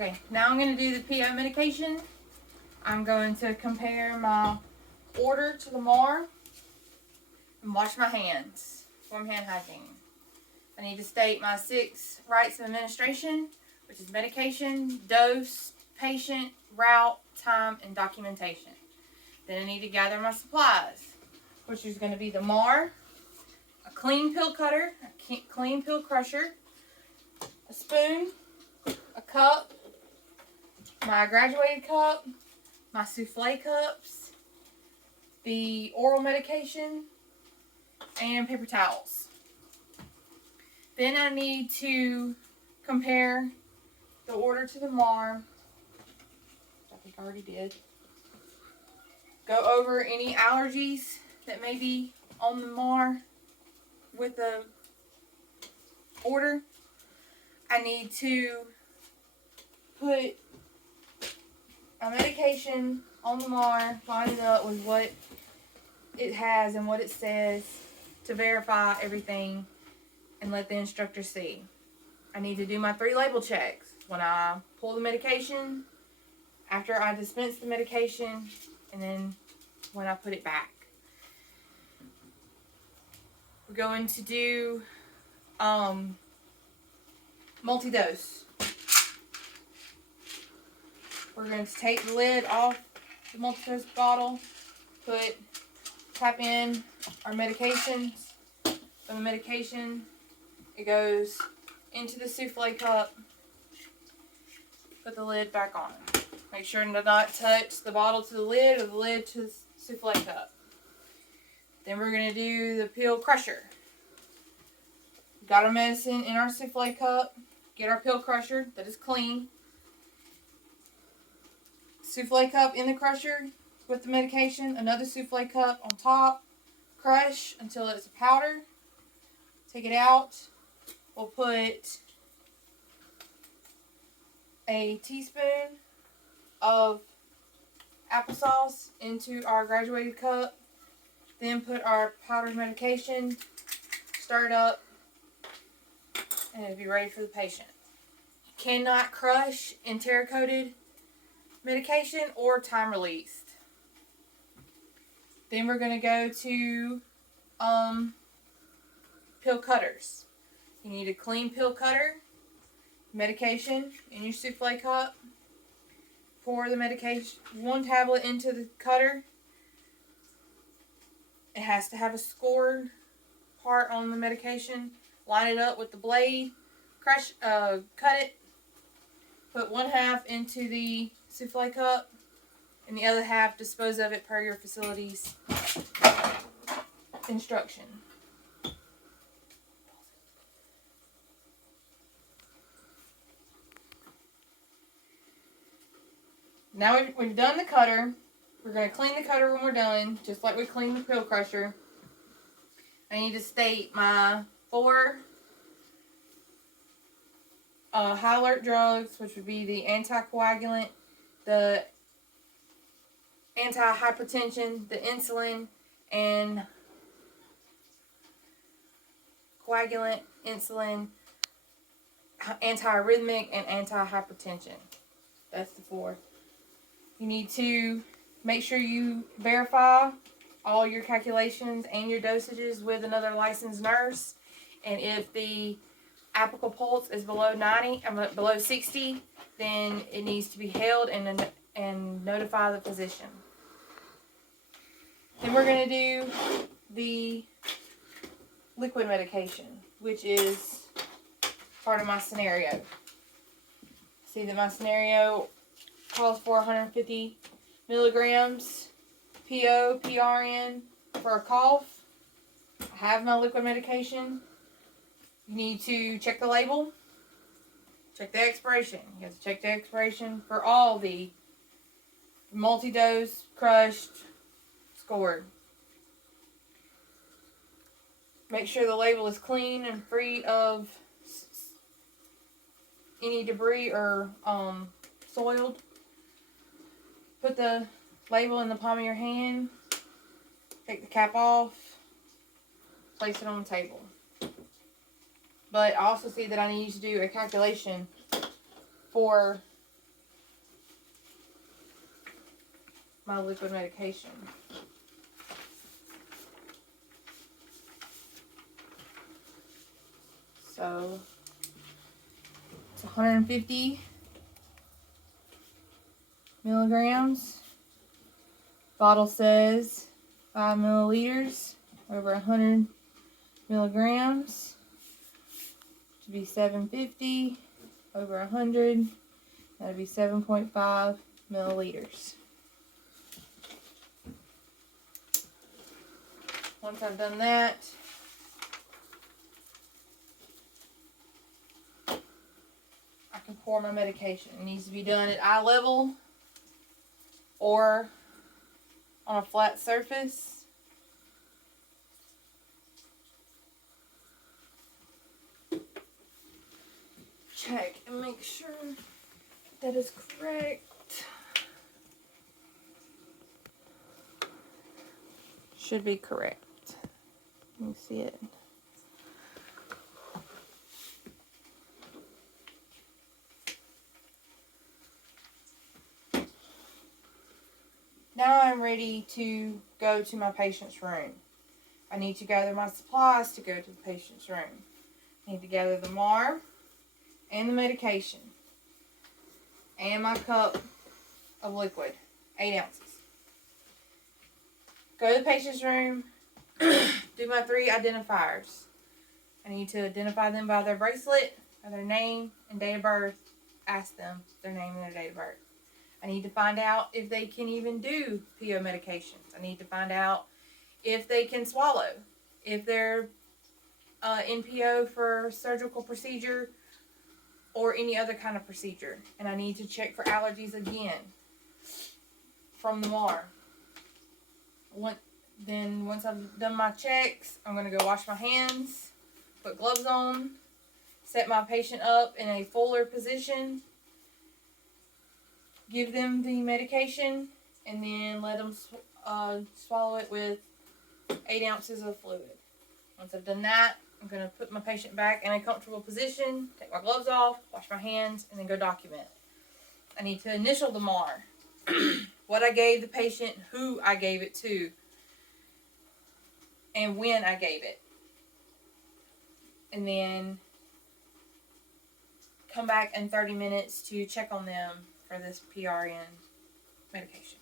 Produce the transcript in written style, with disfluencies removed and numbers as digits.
Okay, now I'm going to do the PO medication. I'm going to compare my order to the MAR and wash my hands. Perform hand hygiene. I need to state my 6 rights of administration, which is medication, dose, patient, route, time, and documentation. Then I need to gather my supplies, which is going to be the MAR, a clean pill cutter, a clean pill crusher, a spoon, a cup, my graduated cup, my souffle cups, the oral medication, and paper towels. Then I need to compare the order to the MAR, which I think I already did. Go over any allergies that may be on the MAR with the order. I need to put a medication on the MAR, line it up with what it has and what it says to verify everything and let the instructor see. I need to do my 3 label checks. When I pull the medication, after I dispense the medication, and then when I put it back. We're going to do multi-dose. We're going to take the lid off the multi-dose bottle, tap in our medications. From the medication, it goes into the souffle cup. Put the lid back on. Make sure to not touch the bottle to the lid or the lid to the souffle cup. Then we're going to do the pill crusher. Got our medicine in our souffle cup. Get our pill crusher that is clean. Souffle cup in the crusher with the medication. Another souffle cup on top. Crush until it's a powder. Take it out. We'll put a teaspoon of applesauce into our graduated cup. Then put our powdered medication. Stir it up. And it'll be ready for the patient. You cannot crush enteric-coated medication or time released. Then we're going to go to pill cutters. You need a clean pill cutter, medication in your souffle cup. Pour the medication, 1 tablet into the cutter. It has to have a scored part on the medication. Line it up with the blade. Cut it. Put 1/2 into the souffle cup, and the other half dispose of it per your facility's instruction. Now we've done the cutter. We're going to clean the cutter when we're done, just like we cleaned the pill crusher. I need to state my 4 high alert drugs, which would be the anticoagulant, the anti-hypertension, the insulin, and coagulant, insulin, antiarrhythmic, and anti-hypertension. That's the 4. You need to make sure you verify all your calculations and your dosages with another licensed nurse. And if the apical pulse is below 60, then it needs to be held and notify the physician. Then we're going to do the liquid medication, which is part of my scenario. See that my scenario calls for 150 milligrams PRN for a cough. I have my liquid medication. You need to check the label. Check the expiration. You have to check the expiration for all the multi-dose, crushed, scored. Make sure the label is clean and free of any debris or soiled. Put the label in the palm of your hand. Take the cap off. Place it on the table. But I also see that I need to do a calculation for my liquid medication. So it's 150 milligrams. Bottle says 5 milliliters over 100 milligrams. To be 750 over 100. That'd be 7.5 milliliters. Once I've done that, I can pour my medication. It needs to be done at eye level or on a flat surface. Check and make sure that is correct. Should be correct. Let me see it. Now I'm ready to go to my patient's room. I need to gather my supplies to go to the patient's room. I need to gather the MAR and the medication and my cup of liquid, 8 ounces. Go to the patient's room, do my 3 identifiers. I need to identify them by their bracelet, by their name and date of birth. Ask them their name and their date of birth. I need to find out if they can even do PO medications. I need to find out if they can swallow, if they're in PO for surgical procedure or any other kind of procedure. And I need to check for allergies again from the MAR. Once I've done my checks, I'm going to go wash my hands, put gloves on, set my patient up in a fuller position, give them the medication, and then let them swallow it with 8 ounces of fluid. Once I've done that, I'm going to put my patient back in a comfortable position, take my gloves off, wash my hands, and then go document. I need to initial the MAR, what I gave the patient, who I gave it to, and when I gave it. And then come back in 30 minutes to check on them for this PRN medication.